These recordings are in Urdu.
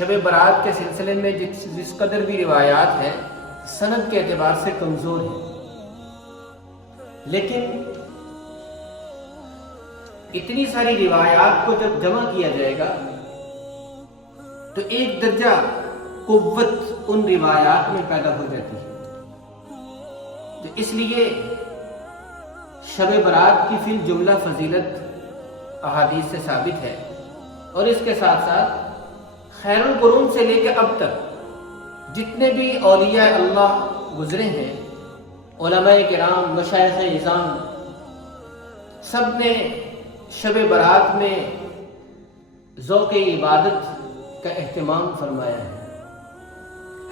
شب برات کے سلسلے میں جس قدر بھی روایات ہیں سند کے اعتبار سے کمزور ہیں، لیکن اتنی ساری روایات کو جب جمع کیا جائے گا تو ایک درجہ قوت ان روایات میں پیدا ہو جاتی ہے۔ تو اس لیے شب برات کی فی الجملہ فضیلت احادیث سے ثابت ہے، اور اس کے ساتھ ساتھ خیر القرون سے لے کے اب تک جتنے بھی اولیاء اللہ گزرے ہیں، علماء کرام، مشائخ اعظام، سب نے شب برات میں ذوق عبادت کا اہتمام فرمایا ہے۔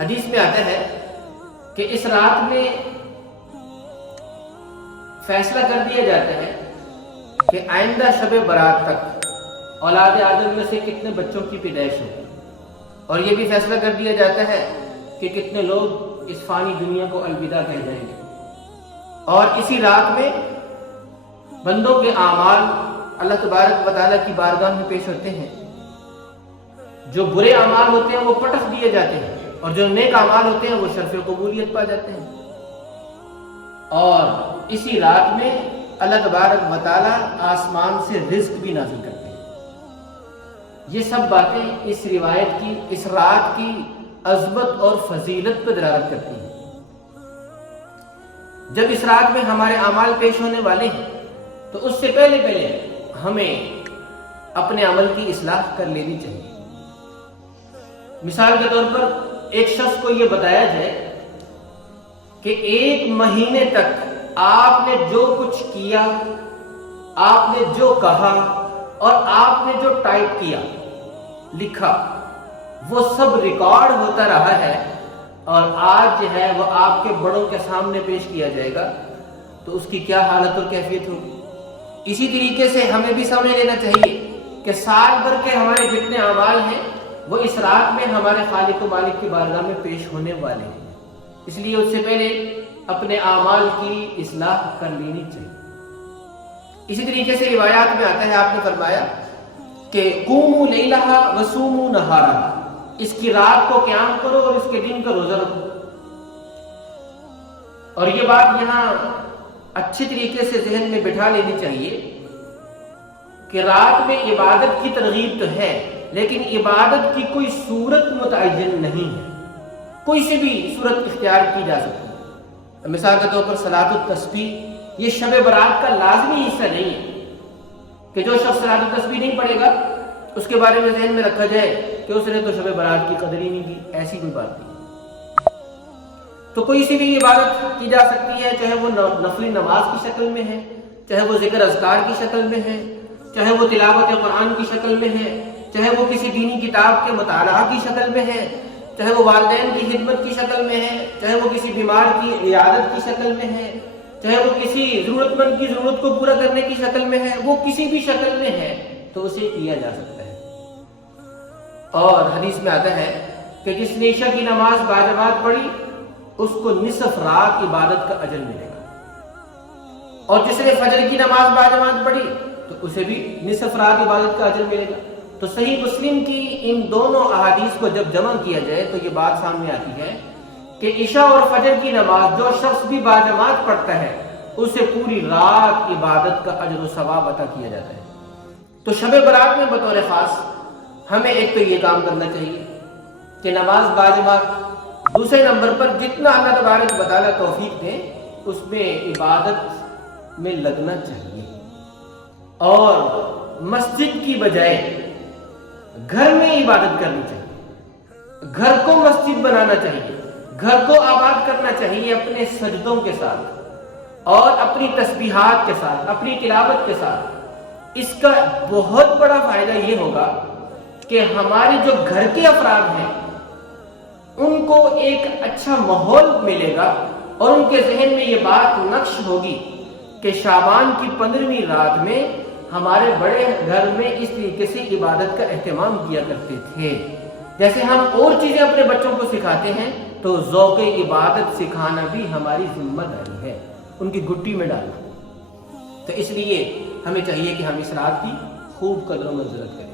حدیث میں آتا ہے کہ اس رات میں فیصلہ کر دیا جاتا ہے کہ آئندہ شب برات تک اولاد آدم میں سے کتنے بچوں کی پیدائش ہوگی، اور یہ بھی فیصلہ کر دیا جاتا ہے کہ کتنے لوگ اس فانی دنیا کو الوداع کہہ جائیں گے۔ اور اسی رات میں بندوں کے اعمال اللہ تبارک و تعالیٰ کی بارگاہ میں پیش ہوتے ہیں۔ جو برے اعمال ہوتے ہیں وہ پٹخ دیے جاتے ہیں، اور جو نیک اعمال ہوتے ہیں وہ شرف قبولیت پا جاتے ہیں۔ اور اسی رات میں اللہ تبارک و تعالیٰ آسمان سے رزق بھی نازل کرتے ہیں۔ یہ سب باتیں اس روایت کی، اس رات کی عظمت اور فضیلت پر دلالت کرتی ہیں۔ جب اس رات میں ہمارے اعمال پیش ہونے والے ہیں تو اس سے پہلے ہمیں اپنے عمل کی اصلاح کر لینی چاہیے۔ مثال کے طور پر ایک شخص کو یہ بتایا جائے کہ ایک مہینے تک آپ نے جو کچھ کیا، آپ نے جو کہا اور آپ نے جو ٹائپ کیا، لکھا، وہ سب ریکارڈ ہوتا رہا ہے، اور آج جو ہے وہ آپ کے بڑوں کے سامنے پیش کیا جائے گا، تو اس کی کیا حالت اور کیفیت ہوگی۔ اسی طریقے سے ہمیں بھی سمجھ لینا چاہیے کہ سال بھر کے ہمارے جتنے اعمال ہیں وہ اس رات میں ہمارے خالق و مالک کی بارگاہ میں پیش ہونے والے ہیں۔ اس لیے اس سے پہلے اپنے اعمال کی اصلاح کر لینی چاہیے۔ اسی طریقے سے روایات میں آتا ہے، آپ نے فرمایا کہ قوموا لیلھا وصوموا نہارھا، اس کی رات کو قیام کرو اور اس کے دن کا روزہ رکھو۔ اور یہ بات یہاں اچھی طریقے سے ذہن میں بٹھا لینی چاہیے کہ رات میں عبادت کی ترغیب تو ہے، لیکن عبادت کی کوئی صورت متعین نہیں ہے، کوئی سے بھی صورت اختیار کی جا سکتی ہے۔ مثال کے طور پر صلاۃ التسبیح یہ شب برات کا لازمی حصہ نہیں ہے کہ جو شخص صلاۃ التسبیح نہیں پڑھے گا اس کے بارے میں ذہن میں رکھا جائے کہ اس نے تو شب برات کی قدر ہی نہیں کی، ایسی کوئی بات نہیں۔ تو کوئی سی بھی عبادت کی جا سکتی ہے، چاہے وہ نفلی نماز کی شکل میں ہے، چاہے وہ ذکر اذکار کی شکل میں ہے، چاہے وہ تلاوت قرآن کی شکل میں ہے، چاہے وہ کسی دینی کتاب کے مطالعہ کی شکل میں ہے، چاہے وہ والدین کی خدمت کی شکل میں ہے، چاہے وہ کسی بیمار کی عیادت کی شکل میں ہے، چاہے وہ کسی ضرورت مند کی ضرورت کو پورا کرنے کی شکل میں ہے، وہ کسی بھی شکل میں ہے تو اسے کیا جا سکتا ہے۔ اور حدیث میں آتا ہے کہ جس نے عشاء کی نماز باجماعت پڑھی اس کو نصف رات عبادت کا اجر ملے گا، اور جس نے فجر کی نماز باجماعت پڑھی تو اسے بھی نصف رات عبادت کا اجر ملے گا۔ تو صحیح مسلم کی ان دونوں احادیث کو جب جمع کیا جائے تو یہ بات سامنے آتی ہے کہ عشاء اور فجر کی نماز جو شخص بھی باجماعت پڑھتا ہے اسے پوری رات عبادت کا اجر و ثواب عطا کیا جاتا ہے۔ تو شب برات میں بطور خاص ہمیں ایک تو یہ کام کرنا چاہیے کہ نماز باجماعت، دوسرے نمبر پر جتنا اللہ تبارک و تعالیٰ توفیق دے اس میں عبادت میں لگنا چاہیے، اور مسجد کی بجائے گھر میں عبادت کرنی چاہیے، گھر کو مسجد بنانا چاہیے، گھر کو آباد کرنا چاہیے اپنے سجدوں کے ساتھ اور اپنی تسبیحات کے ساتھ، اپنی تلاوت کے ساتھ۔ اس کا بہت بڑا فائدہ یہ ہوگا کہ ہمارے جو گھر کے افراد ہیں ان کو ایک اچھا ماحول ملے گا، اور ان کے ذہن میں یہ بات نقش ہوگی کہ شعبان کی 15ویں رات میں ہمارے بڑے گھر میں اس طریقے سے عبادت کا اہتمام کیا کرتے تھے۔ جیسے ہم اور چیزیں اپنے بچوں کو سکھاتے ہیں تو ذوق عبادت سکھانا بھی ہماری ذمہ داری ہے، ان کی گٹی میں ڈالنا۔ تو اس لیے ہمیں چاہیے کہ ہم اس رات کی خوب قدر و منزلت کریں۔